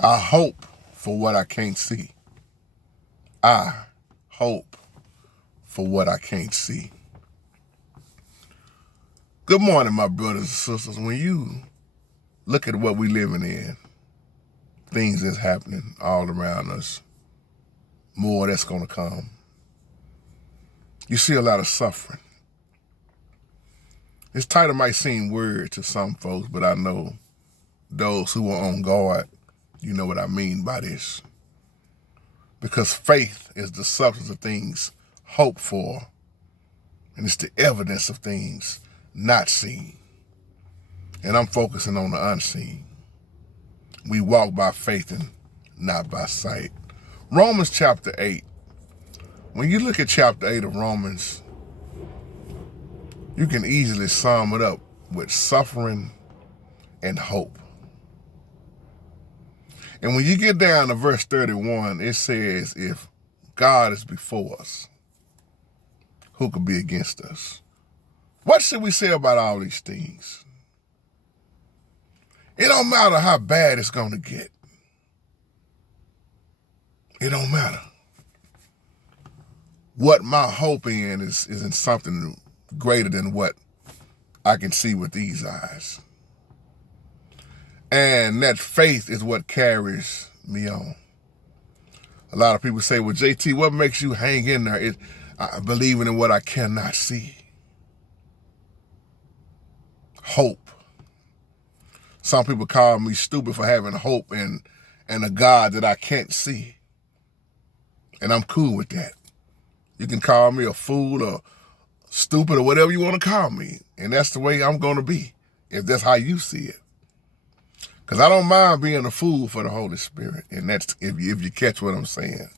I hope for what I can't see. I hope for what I can't see. Good morning, my brothers and sisters. When you look at what we living in, things that's happening all around us, more that's going to come. You see a lot of suffering. This title might seem weird to some folks, but I know those who are on guard, you know what I mean by this. Because faith is the substance of things hoped for, and it's the evidence of things not seen. And I'm focusing on the unseen. We walk by faith and not by sight. Romans chapter 8. When you look at chapter 8 of Romans, you can easily sum it up with suffering and hope. And when you get down to verse 31, it says, if God is before us, who could be against us? What should we say about all these things? It don't matter how bad it's going to get. It don't matter. What my hope in is in something greater than what I can see with these eyes. And that faith is what carries me on. A lot of people say, well, JT, what makes you hang in there? I believing in what I cannot see. Hope. Some people call me stupid for having hope in a God that I can't see. And I'm cool with that. You can call me a fool or stupid or whatever you want to call me. And that's the way I'm going to be, if that's how you see it. Because I don't mind being a fool for the Holy Spirit. And that's if you catch what I'm saying.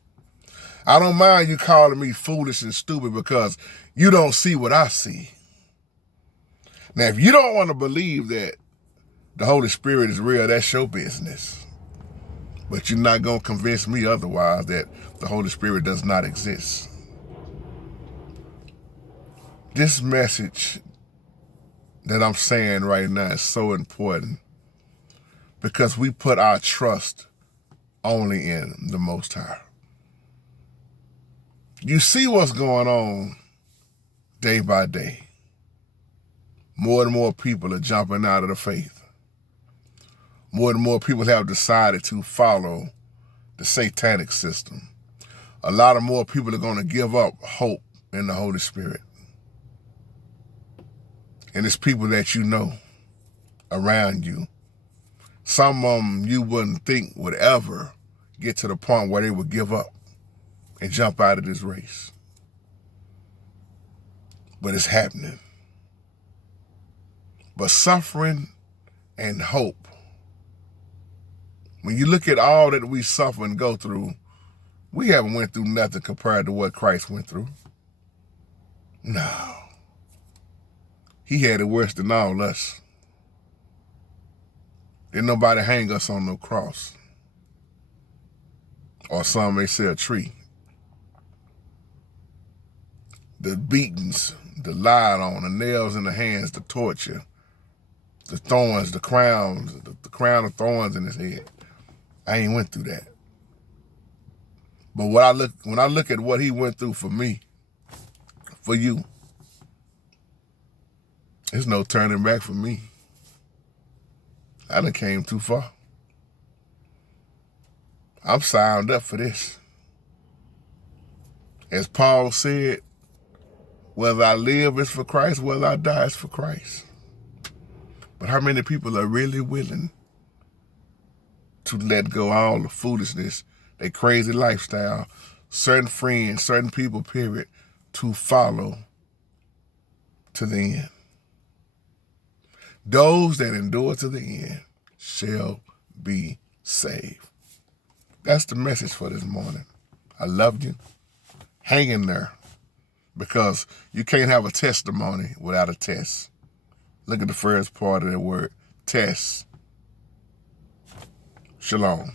I don't mind you calling me foolish and stupid because you don't see what I see. Now, if you don't want to believe that the Holy Spirit is real, that's your business. But you're not going to convince me otherwise that the Holy Spirit does not exist. This message that I'm saying right now is so important because we put our trust only in the Most High. You see what's going on day by day. More and more people are jumping out of the faith. More and more people have decided to follow the satanic system. A lot of more people are going to give up hope in the Holy Spirit. And it's people that you know around you. Some of them you wouldn't think would ever get to the point where they would give up and jump out of this race. But it's happening. But suffering and hope. When you look at all that we suffer and go through, we haven't went through nothing compared to what Christ went through. No. He had it worse than all us. Didn't nobody hang us on no cross. Or some may say a tree. The beatings, the lied on, the nails in the hands, the torture, the thorns, the crowns, the crown of thorns in his head. I ain't went through that. But when I look at what he went through for me, for you, there's no turning back for me. I done came too far. I'm signed up for this. As Paul said, whether I live is for Christ, whether I die is for Christ. But how many people are really willing to let go all the foolishness, their crazy lifestyle, certain friends, certain people, period, to follow to the end? Those that endure to the end shall be saved. That's the message for this morning. I love you. Hang in there, because you can't have a testimony without a test. Look at the first part of that word, test. Shalom.